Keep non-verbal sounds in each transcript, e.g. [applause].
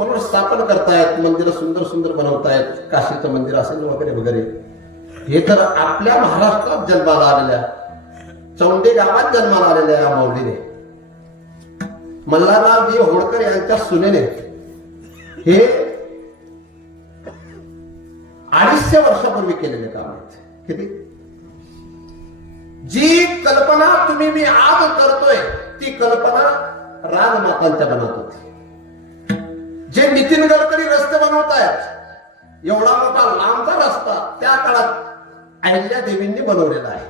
पुनर्स्थापन करतायत मंदिरं सुंदर सुंदर बनवतायत काशीचं मंदिर असेल वगैरे वगैरे. हे तर आपल्या महाराष्ट्रात जन्माला आलेल्या चौंडे गावात जन्माला आलेल्या या मौलीने मल्हाररावजी होळकर यांच्या सुनेने. हे अडीचशे वर्षापूर्वी केलेले काम आहेत. किती? जी कल्पना तुम्ही मी आज करतोय ती कल्पना राजमातांच्या मनात होती. जे नितीन गडकरी रस्ते बनवतायत एवढा मोठा लांबचा रस्ता त्या काळात अहिल्या देवींनी बनवलेला आहे.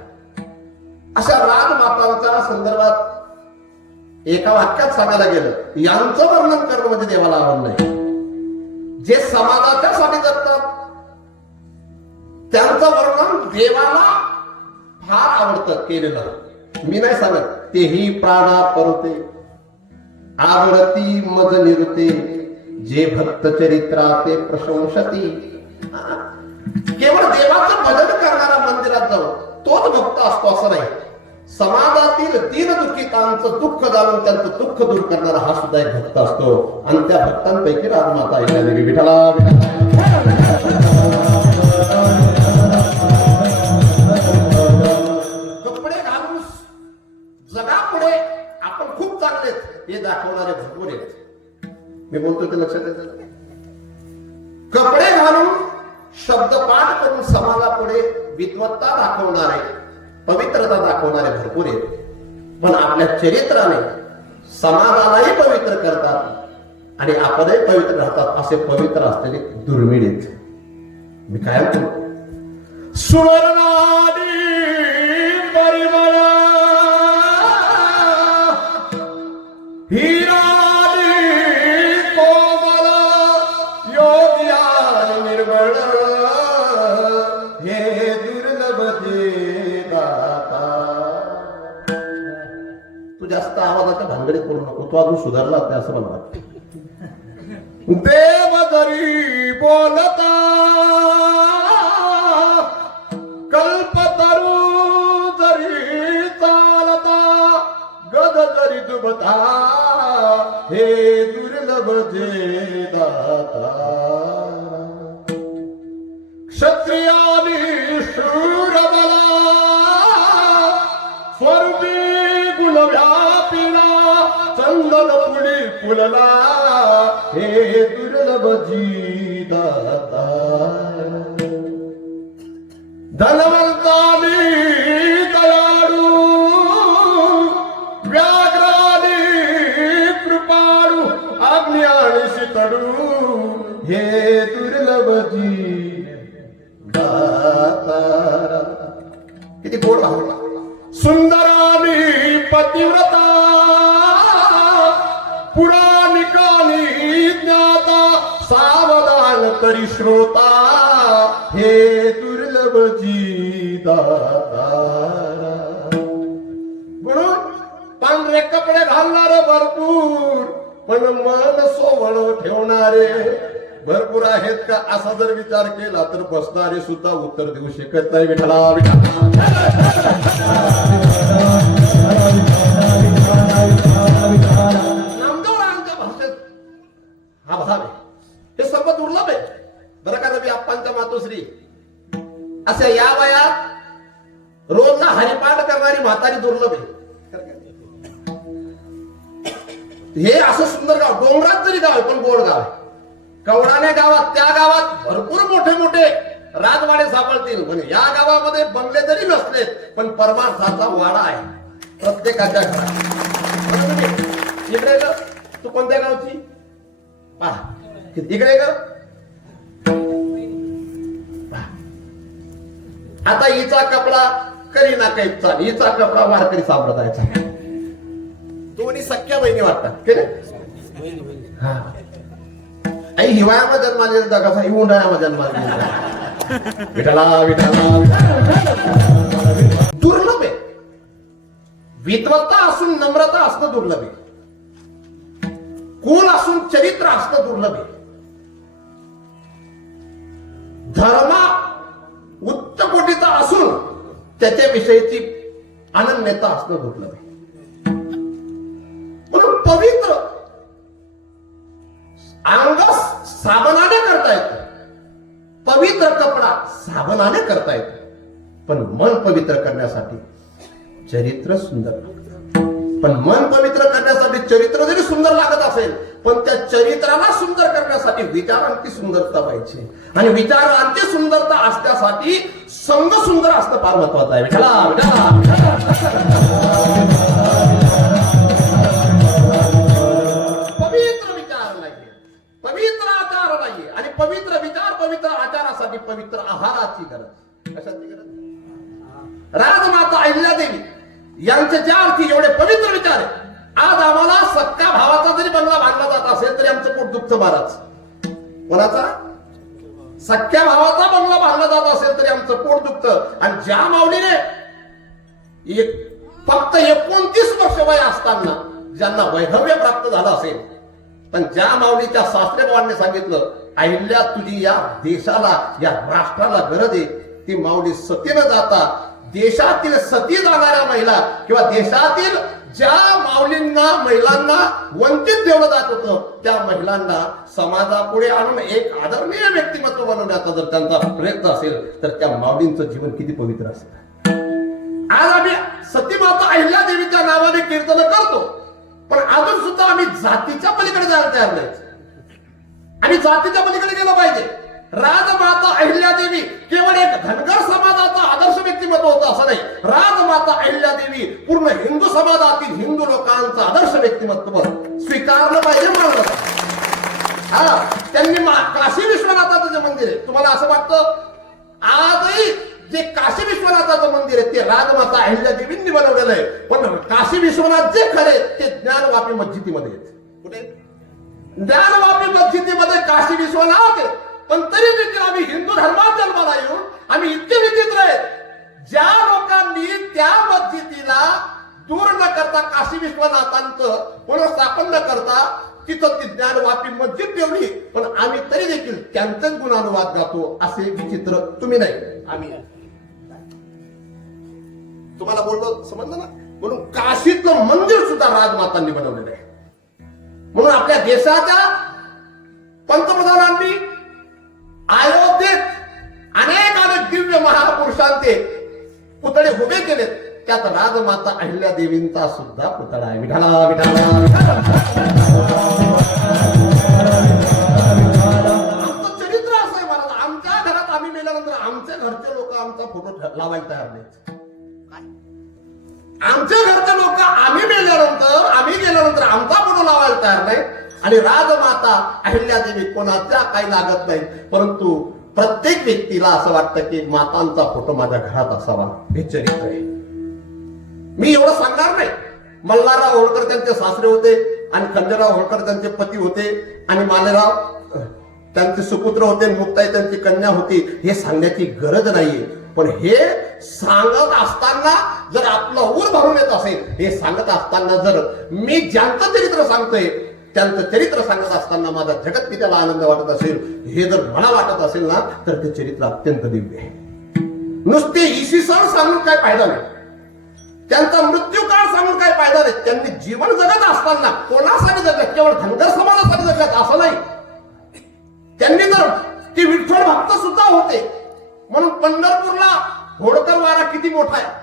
अशा राजमातांच्या संदर्भात एका वाक्यात सांगायला गेलं यांचं वर्णन करणं म्हणजे देवाला आवड नाही. जे समाजाच्या साठी जगतात त्यांचं वर्णन देवाला फार आवडतं केलेलं. मी नाही सांगत तेही प्राणा परते आवडती मज निरते जे भक्त चरित्रा ते प्रशंसती. केवळ देवाचं भजन करणारा मंदिरात जाऊन तोच भक्त असतो असं नाही. समाजातील तीन दुःखितांचं दुःख जाणून त्यांचं दुःख दूर करणारा हा सुद्धा एक भक्त असतो. आणि त्या भक्तांपैकी राजमाता अहिल्यादेवी मी बोलतो ते लक्षात येतं? कपडे घालून शब्दपाठ करून समाजापुढे विद्वत्ता दाखवणारे पवित्रता दाखवणारे भरपूर आहेत. पण आपल्या चरित्राने समाजालाही पवित्र करतात आणि आपणही पवित्र राहतात असे पवित्र असलेले दुर्मिळ आहेत. मी काय म्हणतो? सुवर्णादी परिमळा ही तो अजून सुधारला नाही असं मला वाटतं. देव जरी बोलता कल्पतरू जरी चालता गद जरी दुबता हे दुर्लभ जे दाता. चंदन पुढी फुलला हे दुर्लभ जी दाता धनवंतानी दयाळू व्याघ्रानी कृपाळू आणि शितडू हे दुर्लभ जी दाता. किती गोड भावना सुंदरानी पतिव्रता तरी श्रोता हे दुर्लभ जीदा म्हणून पांढरे कपडे घालणारे भरपूर पण मन सोवळ ठेवणारे भरपूर आहेत का? असा जर विचार केला तर बसणारे सुद्धा उत्तर देऊ शकत नाही विठला विठला दुसरी. अशा या वयात रोजला हरिपाठ करणारी म्हातारी दुर्लभ आहे. हे असं सुंदर गाव डोंगरात जरी गाव आहे पण गोड गाव आहे. कवडाने गावात त्या गावात भरपूर मोठे मोठे राजवाडे सापडतील. म्हणजे या गावामध्ये बंगले जरी नसले पण परमार्थाचा वाडा आहे. प्रत्येकाच्या घरात. इकडे ग. तू कोणत्या गावची? पहा. इकडे ग. आता हिचा कपडा करी ना कैचा हिचा कपडा वारकरी सांप्रदायाचा दोन्ही सख्या बहिणी वाटतात हा. आई हिवाळ्यामध्ये जन्माले कसा? ही उन्हाळ्यामध्ये जन्माले विठाला विठाला दुर्लभ आहे. विद्वत्ता असून नम्रता असणं दुर्लभ आहे. कुल असून चरित्र असणं दुर्लभ आहे. धर्मा उच्च कोटीचा असून त्याच्याविषयीची अनन्यता असणं दुर्लभ नाही म्हणून पवित्र अंग साबणाने करता येत. पवित्र कपडा साबणाने करता येत. पण मन पवित्र करण्यासाठी चरित्र सुंदर लागतं. पण मन पवित्र चरित्र जरी सुंदर लागत असेल पण त्या चरित्राला सुंदर करण्यासाठी विचारांची सुंदरता पाहिजे आणि विचारांची सुंदरता असण्यासाठी संघ सुंदर असणं फार महत्वाचं आहे. पवित्र विचार नाही पवित्र आचार नाही आणि पवित्र विचार पवित्र आचारासाठी पवित्र आहाराची गरज. कशाची गरज? राजमाता अहिल्यादेवी यांचे चार अर्थी एवढे पवित्र विचार आहे आज आम्हाला सक्का भावाचा जरी बंगला बांधला जात असेल तरी आमचं पोट दुखतं महाराज. कोणाचा? सख्या भावाचा बंगला बांधला जात असेल तरी आमचं पोट दुखतं. आणि ज्या माऊलीने एक फक्त एकोणतीस वर्ष वय असताना ज्यांना वैभव्य प्राप्त झालं असेल पण ज्या माऊलीच्या सासरे भावांनी सांगितलं अहिल्या तुझी या देशाला या राष्ट्राला गरज आहे. ती माऊली सती न जाता देशातील सती जाणाऱ्या महिला किंवा देशातील ज्या माऊलींना महिलांना वंचित ठेवलं जात होतं त्या महिलांना समाजापुढे आणून एक आदरणीय व्यक्तिमत्व बनवण्याचा जर त्यांचा प्रयत्न असेल तर त्या माऊलींचं जीवन किती पवित्र असेल. आज आम्ही सतीमाता अहिल्या देवीच्या नावाने कीर्तन करतो पण अजून सुद्धा आम्ही जातीच्या पलीकडे जायला तयार नाही. आणि जातीच्या पलीकडे गेलं पाहिजे. राजमाता अहिल्या देवी केवळ एक धनगर समाजात आदर्श व्यक्तिमत्व होतं असं नाही राजमाता व्यक्ती पूर्ण हिंदू समाजातील हिंदू लोकांचं आदर्श व्यक्तिमत्व स्वीकारलं पाहिजे मानलं हा त्यांनी काशी विश्वनाथाचं जे मंदिर आहे तुम्हाला असं वाटतं? आजही जे काशी विश्वनाथाचं मंदिर आहे ते राजमाता अहिल्या देवींनी बनवलेलं आहे. पण काशी विश्वनाथ जे खरे ते ज्ञानवापी मस्जिदीमध्ये आहेत. कुठे? ज्ञानवापी मस्जिदीमध्ये काशी विश्वनाथ पण तरी देखील आम्ही हिंदू धर्मात जन्माला येऊन आम्ही इतके विचित्र आहेत. ज्या लोकांनी त्या मस्जिदीला दूर न करता काशी विश्वनाथांचं पुनर्स्थापन न करता तिथं ती ज्ञानवापी मस्जिद ठेवली. पण आम्ही तरी देखील त्यांचेच गुणानुवाद गातो असे विचित्र तुम्ही नाही. आम्ही तुम्हाला बोललो समजलं ना? म्हणून काशीतलं मंदिर सुद्धा राजमातांनी बनवलेलं आहे. म्हणून आपल्या देशाच्या पंतप्रधानांनी अयोध्येत अनेक अनेक दिव्य महापुरुषांचे पुतळे उभे केलेत. त्यात राजमाता अहिल्या देवींचा सुद्धा पुतळा आहे. विठाला विठाला आमचं चरित्र असं आहे महाराज. आमच्या घरात आम्ही मेल्यानंतर आमच्या घरचे लोक आमचा फोटो लावायला तयार नाहीत. आमच्या घरचे लोक आम्ही मेल्यानंतर आम्ही गेल्यानंतर आमचा फोटो लावायला तयार नाही आणि राजमाता अहिल्या देवी कोणाच्या काही लागत नाही परंतु प्रत्येक व्यक्तीला असं वाटतं की मातांचा फोटो माझ्या घरात असावा हे चरित्र आहे. मी एवढं सांगणार नाही. मल्हारराव होळकर त्यांचे सासरे होते आणि खंडेराव होळकर त्यांचे पती होते आणि मालेराव त्यांचे सुपुत्र होते मुक्ताई त्यांची कन्या होती हे सांगण्याची गरज नाहीये. पण हे सांगत असताना जर आपलं ऊर भरून येत असेल हे सांगत असताना जर मी ज्यांचं चरित्र सांगतोय त्यांचं चरित्र सांगत असताना माझा जगत पित्याला आनंद वाटत असेल. हे जर मला वाटत असेल ना तर ते चरित्र अत्यंत दिव्य आहे. नुसते इसी सण सांगून काय फायदा नाही. त्यांचा मृत्यू काळ सांगून काय फायदा नाही. त्यांनी जीवन जगत असताना कोणासाठी जगत केवळ धनगर समाजासाठी जगत असं नाही. त्यांनी जर ते विठ्ठल भक्त सुद्धा होते म्हणून पंढरपूरला होडकर वारा किती मोठा आहे.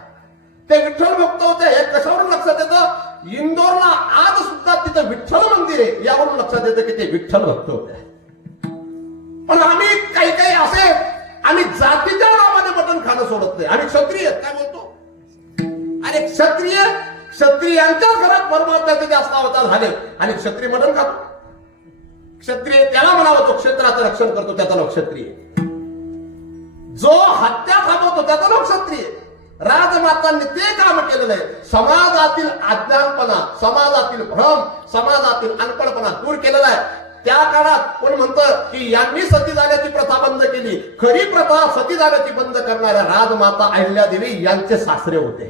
ते विठ्ठल भक्त होते हे कशावरून लक्षात येतं? इंदोरला आज सुद्धा तिथं विठ्ठल मंदिर आहे यावरून लक्षात येतं की ते विठ्ठल भक्त होते. पण आम्ही काही काही असे आम्ही जातीच्या नावाने मटण खाणं सोडत नाही. आम्ही क्षत्रिय काय बोलतो? आणि क्षत्रिय क्षत्रियांच्या घरात परमात्म्याचे जास्त अवतार झाले आणि क्षत्रिय मटण खातो. क्षत्रिय त्याला म्हणावं तो क्षेत्राचं रक्षण करतो त्याचा लोक क्षत्रिय. जो हत्या थांबवतो त्याचा लोक क्षत्रिय. राजमातांनी ते काम केलेलं आहे. समाजातील अज्ञानपणा समाजातील भ्रम समाजातील अनपणपणा दूर केलेला आहे. त्या काळात कोण म्हणतं की यांनी सती जाण्याची प्रथा बंद केली? खरी प्रथा सती जाण्याची बंद करणाऱ्या राजमाता अहिल्यादेवी यांचे सासरे होते.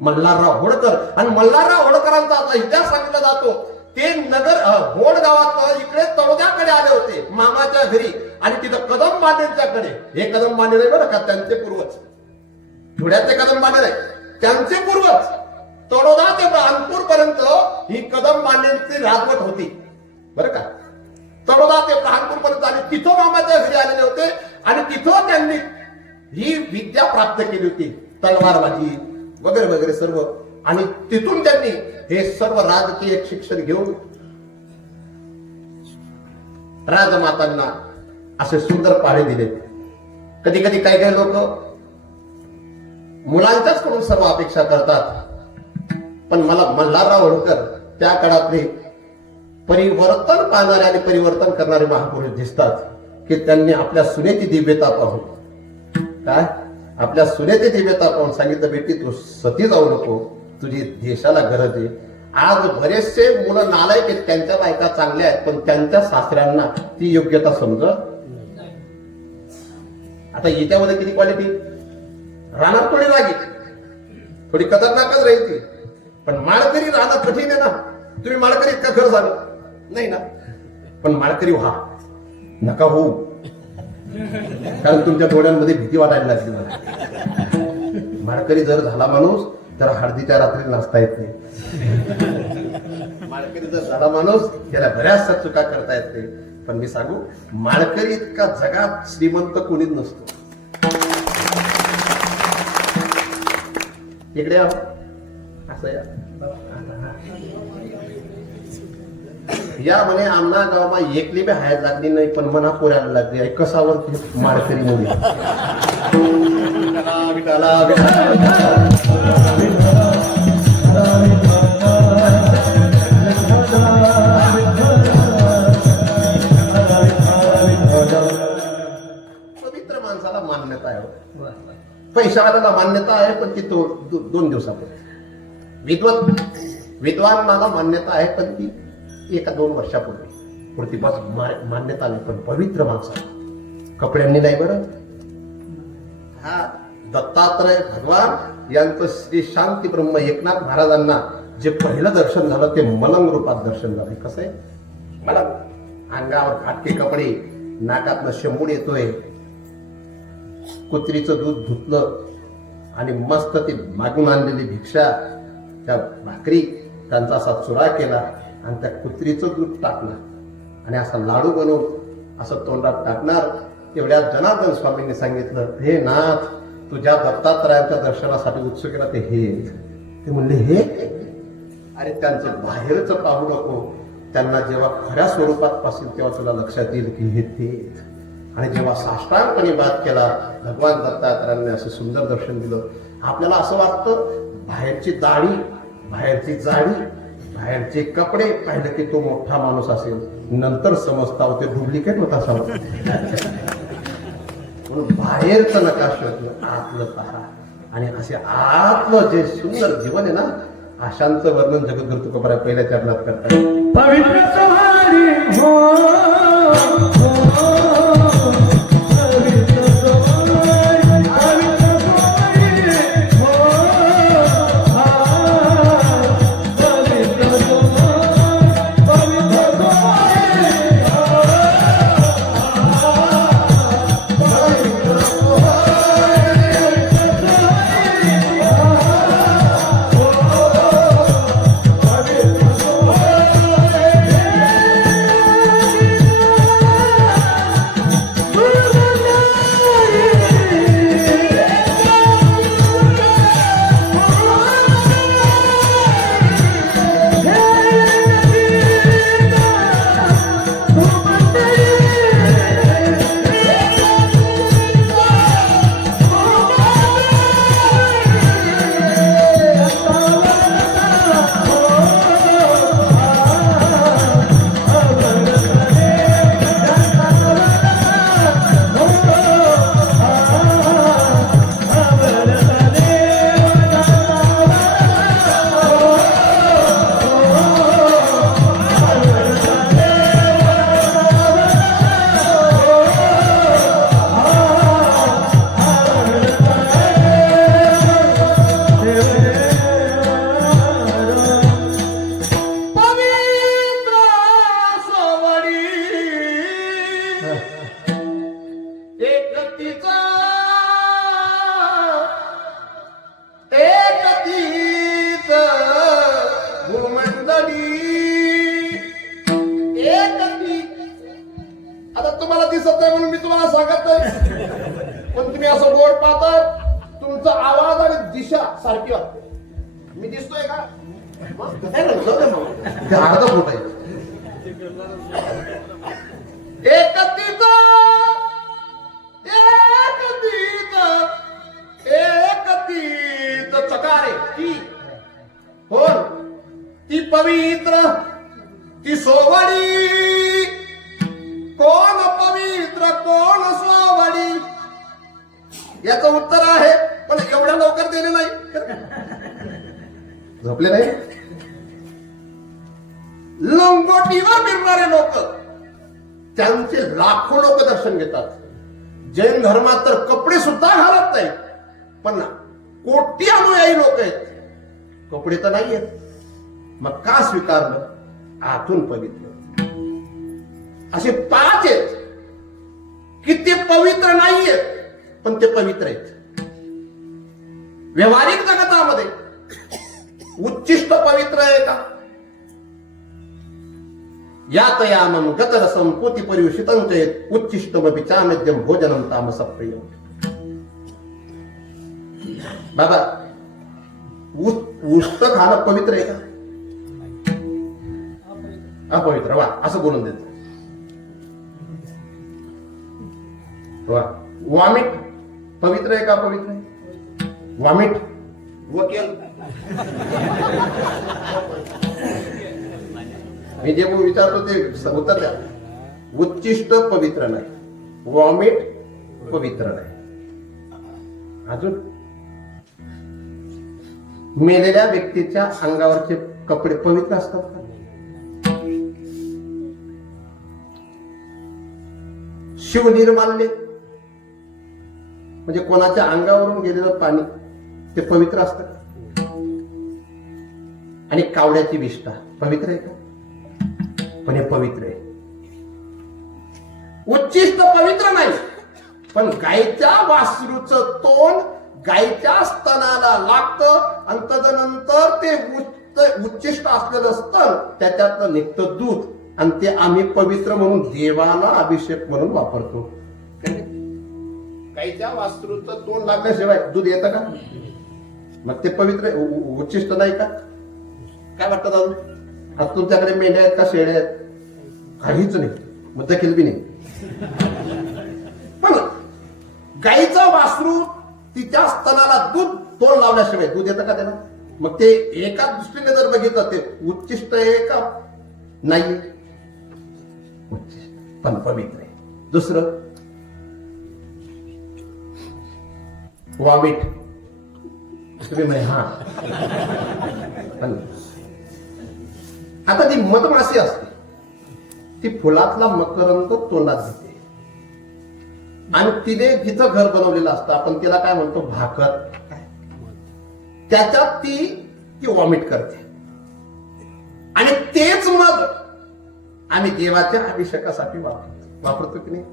मल्हारराव होडकर आणि मल्हारराव होडकरांचा आता इतिहास सांगितला जातो. ते नगर होड गावात इकडे तळोद्याकडे आले होते मामाच्या घरी. आणि तिथं कदम बांडेंच्याकडे हे कदम बांडे बरं का त्यांचे पूर्वज. धुळ्याचे कदम बांडे त्यांचे पूर्वज तडोदा ते कानपूर पर्यंत ही कदम बांडेंची राजवट होती. बरं का? तडोदा ते प्रहानपूर पर्यंत आले तिथं मामाच्या घरी आलेले होते आणि तिथं त्यांनी ही विद्या प्राप्त केली होती. तलवारबाजी वगैरे वगैरे सर्व. आणि तिथून त्यांनी हे सर्व राजकीय शिक्षण घेऊन राजमातांना असे सुंदर पाळे दिले. कधी कधी काही काही लोक मुलांच्याच कडून सर्व अपेक्षा करतात. पण मला मल्हारराव होळकर त्या काळातले परिवर्तन पाहणारे आणि परिवर्तन करणारे महापुरुष दिसतात की त्यांनी आपल्या सुनेची दिव्यता पाहून. काय? आपल्या सुनेची दिव्यता पाहून सांगितलं बेटी तू सती जाऊ नको. तुझी देशाला गरज आहे. आज बरेचसे मुलं नालायक आहेत. त्यांच्या बायका चांगल्या आहेत पण त्यांच्या सासऱ्यांना ती योग्यता समजत आता याच्यामध्ये किती क्वालिटी राहणार थोडी रागी थोडी खतरनाकच राहील ती. पण माळकरी राहणं कठीण आहे ना. तुम्ही माळकरी इतका खरं झालं. नाही ना. पण माळकरी व्हा. नका होऊ. कारण तुमच्या डोळ्यांमध्ये भीती वाटायला लागली मला. माळकरी जर झाला माणूस तर हळदीच्या रात्री नाचता येत नाही. माळकरी जर झाला माणूस त्याला बऱ्याचशा चुका करता येत नाही. पण मी सांगू माळकरी इतका जगात श्रीमंत कोणीच नसतो. इकडे या. असं या. या म्हणे आमना गावमा एकली बी हायत लागली नाही पण मना पोऱ्याला लागली आहे. कसावर ते माळकरी [laughs] [laughs] पैशावाल्याला मान्यता आहे पण ती दो- दोन दिवसापूर्वी. विद्वान विद्वानाला मान्यता आहे पण ती एका दोन वर्षापूर्वी. पुढती मान्यता नाही पण पवित्र माणसा. कपड्यांनी नाही बरं. हा दत्तात्रय भगवान यांचं श्री शांती ब्रह्म एकनाथ महाराजांना जे पहिलं दर्शन झालं ते मलंग रूपात दर्शन झालं. कसं आहे? मलंग. अंगावर फाटके कपडे नाकातनं शेंबूड येतोय. कुत्रीचं दूध धुतलं आणि मस्त ती मागून आणलेली भिक्षा त्या भाकरी त्यांचा असा चुरा केला आणि त्या कुत्रीचं दूध टाकलं. आणि असा लाडू बनवून असं तोंडात टाकणार तेवढ्या जनार्दन स्वामींनी सांगितलं हे नाथ तुझ्या दत्तात्रयाच्या दर्शनासाठी उत्सुकेला ते हे. ते म्हणले हे? अरे त्यांचं बाहेरचं पाहू नको. त्यांना जेव्हा खऱ्या स्वरूपात पासेल तेव्हा तुला लक्षात येईल की हे तेच. आणि जेव्हा साष्टांगपणे बाद केला भगवान दत्तात्रयांनी असं सुंदर दर्शन दिलं आपल्याला असं वाटतं बाहेरची दाढी बाहेरची जाडी बाहेरचे कपडे पाहिलं की तो मोठा माणूस असेल. नंतर समजता होते डुप्लिकेट होता समज. म्हणून बाहेरचं नका शोधलं आतलं पहा. आणि असे आतलं जे सुंदर जीवन आहे ना आशांचं वर्णन जगद्गुरु तुकोबरा पहिल्या चरणात करतात. पवित्र आता तुम्हाला दिसत नाही म्हणून मी तुम्हाला सांगत नाही पण तुम्ही असं बोर्ड पाहता तुमचा आवाज आणि दिशा सारखी वाटते. मी दिसतोय का? अर्धा फोट आहे. चकारे. की? हो ती पवित्र ती सोवडी. कोण पवित्र कोण सोवडी? याचं उत्तर आहे पण एवढ्या लवकर दिले नाही. झोपले नाही? लंगोटीवर फिरणारे लोक त्यांचे लाखो लोक दर्शन घेतात. जैन धर्मात तर कपडे सुद्धा घालत नाही पण कोटी अनुयायी लोक आहेत. कपडे तर नाही आहेत मग का स्वीकारलं? आतून पवित्र. असे पाच आहेत की ते पवित्र नाहीयेत पण ते पवित्र आहेत. व्यवहारिक जगतामध्ये उच्चिष्ट पवित्र आहे का? यातयामम गतरसम पोती परियुषितं चेत उच्चिष्टमपि चामद्यम भोजनम तामसप्रिय बाबा उष्ट खाणं पवित्र आहे का? अपवित्र वा असं बोलून देत वा वॉमिट पवित्र आहे का पवित्र आहे? वॉमिट वकील. मी जे विचारतो ते उत्तर द्या. उच्चिष्ट पवित्र नाही. वॉमिट पवित्र नाही. अजून? मेलेल्या व्यक्तीच्या अंगावरचे कपडे पवित्र असतात का? शिवनिर्माल्य म्हणजे कोणाच्या अंगावरून गेलेलं पाणी ते पवित्र असत. आणि कावड्याची विष्ठा पवित्र आहे का? पण हे पवित्र आहे. उच्चिष्ट पवित्र नाही. पण गायच्या वासरूच तोंड गायच्या स्तनाला लागतं. आणि तदनंतर ते उच्च उच्चिष्ट असलेलं स्तन त्याच्यातलं निघतं दूध आणि ते आम्ही पवित्र म्हणून देवाला अभिषेक म्हणून वापरतो. गायच्या वासरूचं तोंड लागल्याशिवाय दूध येतं का? मग ते पवित्र उच्चिष्ट नाही का? काय वाटतं दादू? आता तुमच्याकडे मेंढ्या आहेत का शेळ्या आहेत? काहीच नाही. मग देखील बी नाही. पण गाईचं वासरू तिच्या स्तनाला दूध तोंड लावल्याशिवाय दूध येतं का त्याला? मग ते एका दृष्टीने जर बघितलं ते उच्चिष्ट आहे का? नाही पण पवित्र आहे दुसरं वॉमिट तुम्ही म्हणे हा पण आता ती मधमाशी असते ती फुलातला मकरंद तोंडात घेते आणि तिने तिचं घर बनवलेलं असतं आपण तिला काय म्हणतो भाकर त्याच्यात ती ती वॉमिट करते आणि तेच मग आम्ही देवाच्या अभिषेकासाठी वापरतो. वापरतो की नाही?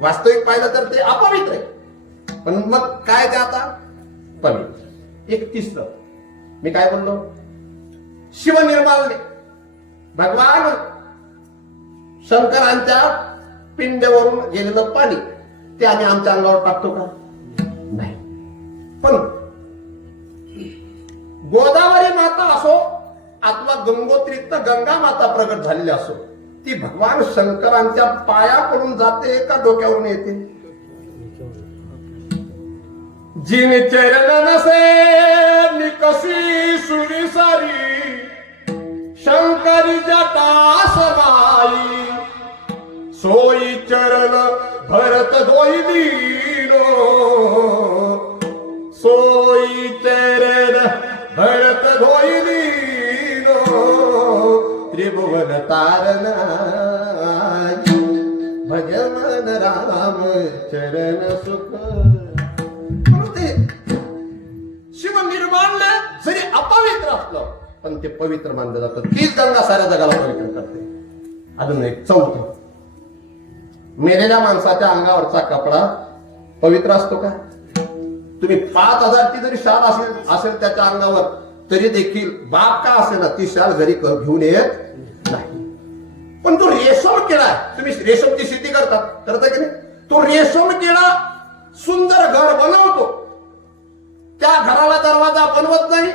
वास्तविक पाहिलं तर ते अपवित्र आहे. पण मग काय ते आता? पवित्र. एक तिसरं. मी काय बोललो? शिवनिर्माल्य भगवान शंकरांच्या पिंडेवरून गेलेलं पाणी ते आम्ही आमच्या अंगावर टाकतो का? नाही. पण गोदावरी माता असो अथवा गंगोत्रीत गंगा माता प्रगट झालेली असो ती भगवान शंकरांच्या पायाकडून जाते का डोक्यावरून येते. जिन चरण नसे निकसी सुरी सारी. शंकरी जटा समाई. सोई चरण भरत दोई दीनो. सोई चरण त्रिभुवन तारना भजन राम चरण सुख. शिव निर्माण जरी अपवित्र असलं पण ते पवित्र मानलं जातं. तीच गंगा साऱ्या जगाला पवित्र करते. अजून एक चौथ. मेलेल्या माणसाच्या अंगावरचा कपडा पवित्र असतो का? तुम्ही पाच हजारची जरी शाल असेल असेल त्याच्या अंगावर तरी देखील बाप का असेल ना ती शाल घरी घेऊन येत पण तो रेशम केळा आहे. तुम्ही रेशमची शेती करतात. करता की नाही? तो रेशम केळा सुंदर घर बनवतो. त्या घराला दरवाजा बनवत नाही.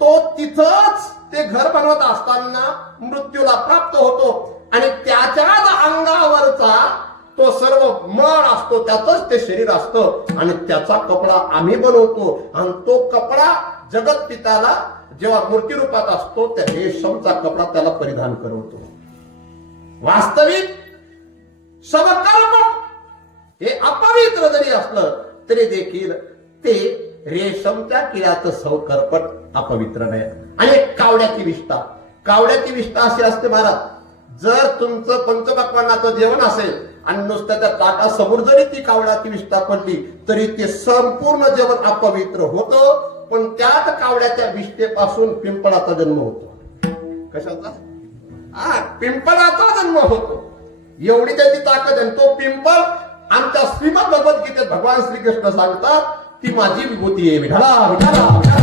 तो तिथंच ते घर बनवत असताना मृत्यूला प्राप्त होतो. आणि त्याच्याच अंगावरचा तो सर्व मळ असतो. त्यातच ते शरीर असतं. आणि त्याचा कपडा आम्ही बनवतो. आणि तो कपडा जगत पिताला जेव्हा मूर्ती रूपात असतो त्या रेशमचा कपडा त्याला परिधान करवतो. वास्तविक सबकर्म हे अपवित्र जरी असलं तरी देखील ते रेशमच्या किड्याचं सौकरपट अपवित्र नाही. आणि कावड्याची विष्ठा. कावड्याची विष्ठा अशी असते महाराज जर तुमचं पंचपक्वानाचं जेवण असेल आणि नुसत्या त्या ताटासमोर जरी ती कावड्याची विष्ठा पडली तरी ते संपूर्ण जेवण अपवित्र होतं पण त्याच कावड्याच्या विष्ठेपासून पिंपळाचा जन्म होतो. कशाचा? हा पिंपळाचा जन्म होतो. एवढी त्याची ताकद आहे तो पिंपळ आमच्या श्रीमद भगवद्गीतेत भगवान श्रीकृष्ण सांगतात ती माझी विभूती आहे विठाला विठाला विठाला.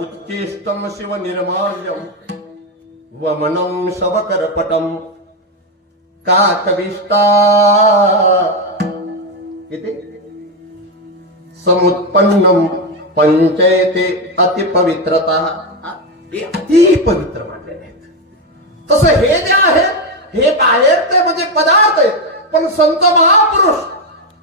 उत्कृष्टम शिव निर्माल्यम वमनम शवकरपटम काकविष्टा। किती समुत्पन्नम पंचयते अतिपवित्रता. हे अति पवित्र मानलेले आहेत तसं हे जे आहे हे बाहेर ते म्हणजे पदार्थ आहेत. पण संत महापुरुष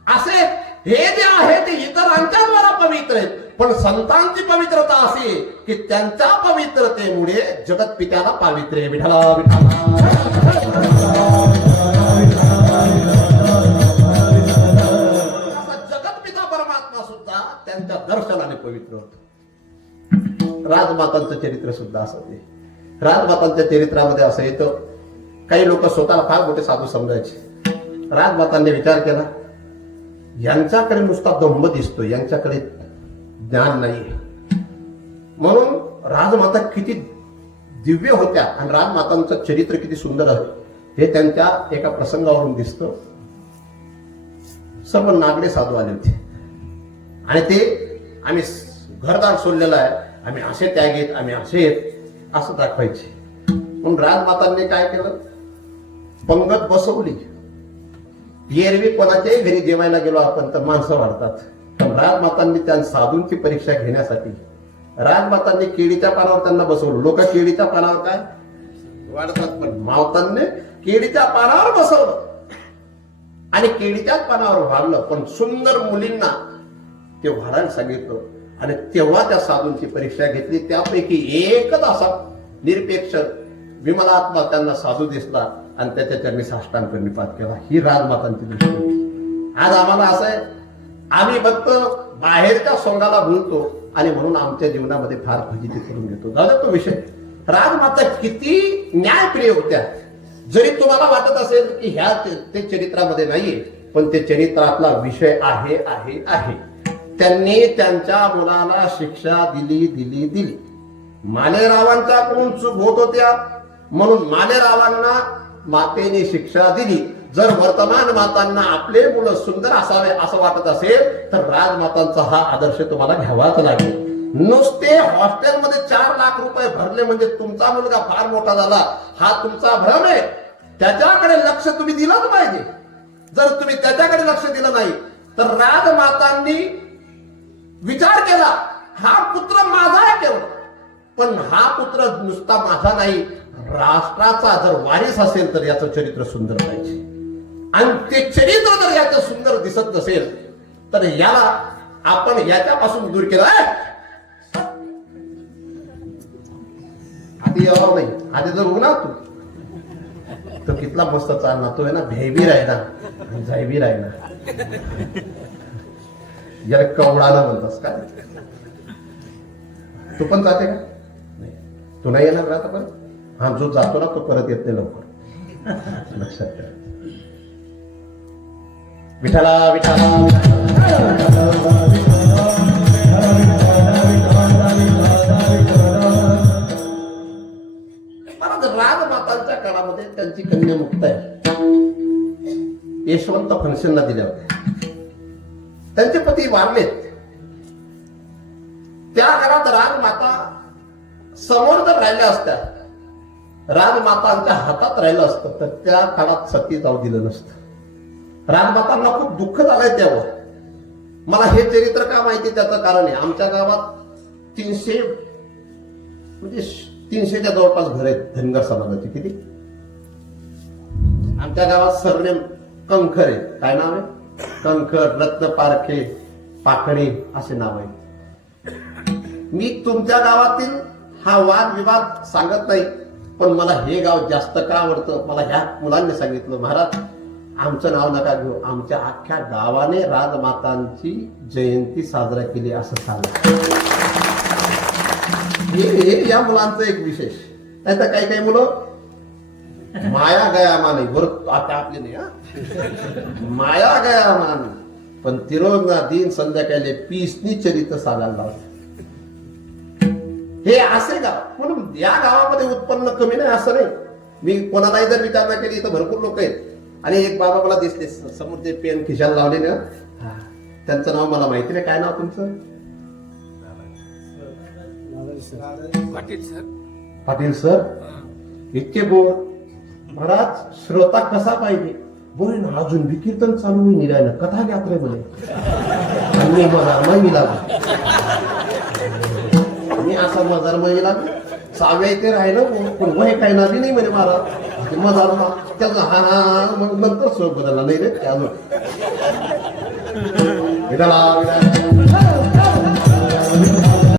असे हे जे आहे ते इतरांच्या द्वारा पवित्र आहेत. पण संतांची पवित्रता अशी की त्यांच्या पवित्रतेमुळे जगत पित्याला पावित्र्य विठाला विठाला पवित्र होत. राजमातांचं चरित्र सुद्धा असं ते राजमातांच्या चरित्रामध्ये असं येतं काही लोक स्वतःला फार मोठे साधू समजायचे राजमातांनी विचार केला यांच्याकडे नुसता दंभ दिसतो यांच्याकडे ज्ञान नाही म्हणून राजमाता किती दिव्य होत्या आणि राजमातांचं चरित्र किती सुंदर आहे हे त्यांच्या एका प्रसंगावरून दिसतं. सर्व नागडे साधू आले होते. आणि ते आम्ही घरदार सोडलेलं आहे. आम्ही असे त्यागेत आम्ही असे आहेत असं दाखवायचे. म्हणून राजमातांनी काय केलं? पंगत बसवली. एरवी कोणाच्याही घरी जेवायला गेलो आपण तर माणसं वाढतात. पण राजमातांनी त्या साधूंची परीक्षा घेण्यासाठी राजमातांनी केळीच्या पानावर त्यांना बसवलं. लोक केळीच्या पानावर काय? वाढतात. पण मावतांनी केळीच्या पानावर बसवलं. आणि केळीच्याच पानावर वाढलं. पण सुंदर मुलींना ते वाढायला सांगितलं. आणि तेव्हा त्या साधूंची परीक्षा घेतली. त्यापैकी एकच असा निरपेक्ष विमलात्मा त्यांना साधू दिसला आणि त्याच्या त्यांनी साष्टांग निपात केला. ही राजमातांची दृष्टी आज आम्हाला असं आहे आम्ही फक्त बाहेरच्या सोंगाला भुलतो आणि म्हणून आमच्या जीवनामध्ये फार फजिती करून घेतो. झाला तो विषय. राजमाता किती न्यायप्रिय होत्या. जरी तुम्हाला वाटत असेल की ह्या ते- ते चरित्रामध्ये नाहीये पण ते चरित्रातला विषय आहे आहे आहे. त्यांनी त्यांच्या मुलाला शिक्षा दिली दिली दिली. मालेरावांच्याकडून चूक होत होत्या? म्हणून मालेरावांना मातेने शिक्षा दिली. जर वर्तमान मातांना आपले मुलं सुंदर असावे असं वाटत असेल तर राजमातांचा हा आदर्श तुम्हाला घ्यावाच लागेल. नुसते हॉस्टेलमध्ये चार लाख रुपये भरले म्हणजे तुमचा मुलगा फार मोठा झाला. हा तुमचा भ्रम आहे. त्याच्याकडे लक्ष तुम्ही दिलंच पाहिजे. जर तुम्ही त्याच्याकडे लक्ष दिलं नाही तर राजमातांनी विचार केला हा पुत्र माझा आहे केवळ. पण हा पुत्र नुसता माझा नाही. राष्ट्राचा जर वारीस असेल तर याचं चरित्र सुंदर पाहिजे. आणि ते चरित्र जर याचं सुंदर दिसत नसेल तर याला आपण याच्यापासून दूर केला "ए! आधी यावं नाही. आधी जर उघडा तू. तो कितला मस्त चालणार तो आहे ना भेबी राहिला. जायबी राहिला. या कवडाला म्हणतास काय? तू पण जाते का? नाही. तू नाही येणार ना पण हा जो जातो ना तो परत येत नाही लवकर. लक्षात ठेवा. विठाला विठाला महाराज राजमातांच्या काळामध्ये त्यांची कन्या मुक्त आहे यशवंत फंक्शनला दिल्या होत्या. त्यांचे पती वारलेत त्या काळात राजमाता समोर जर राहिल्या असत्या. राजमातांच्या हातात राहिलं असतं तर त्या काळात सती जाऊ दिलं नसतं. राजमातांना खूप दुःख झालंय त्यावर. मला हे चरित्र का माहिती त्याचं कारण आहे आमच्या गावात तीनशे म्हणजे तीनशेच्या जवळपास घर आहेत धनगर समाजाचे किती? आमच्या गावात सरनेम कंखर आहे. काय नाव आहे? कंखर रत्न पारखे पाकडे असे नाव आहे. मी तुमच्या गावातील हा वाद विवाद सांगत नाही पण मला हे गाव जास्त का आवडतं? मला ह्या मुलांनी सांगितलं महाराज आमचं नाव नका घेऊ. आमच्या अख्ख्या गावाने राजमातांची जयंती साजरा केली असं सांगा हे या मुलांचं एक विशेष. नाही तर काही काही मुलं माया गया माने बरं आता आपली नाही हा? माया गया मान. पण तिरोजना दिन संध्याकाळी पीसनी चरित्र सांगायला लावते. हे असे गाव म्हणून या गावामध्ये उत्पन्न कमी नाही असं नाही. मी कोणालाही जर विचारणा केली इथं भरपूर लोक आहेत. आणि एक बाबा मला दिसले समोर ते पेन खिशाला लावले ना. त्यांचं नाव मला माहिती नाही. काय नाव तुमचं? पाटील सर. पाटील सर? इतके बोर महाराज श्रोता कसा पाहिजे? बोल ना अजून विकीर्तन चालू मी निरायनं कथा घ्यात रे म्हणे मी मजार मग लागलो मी असा मजार मग लागलो सहाव्या इथे राहिलं हो, पण वय काय नादी नाही म्हणे महाराज. मजार मा त्याचा हा हा मग नंतर सोय बदलला नाही रे ते अजून विठाला,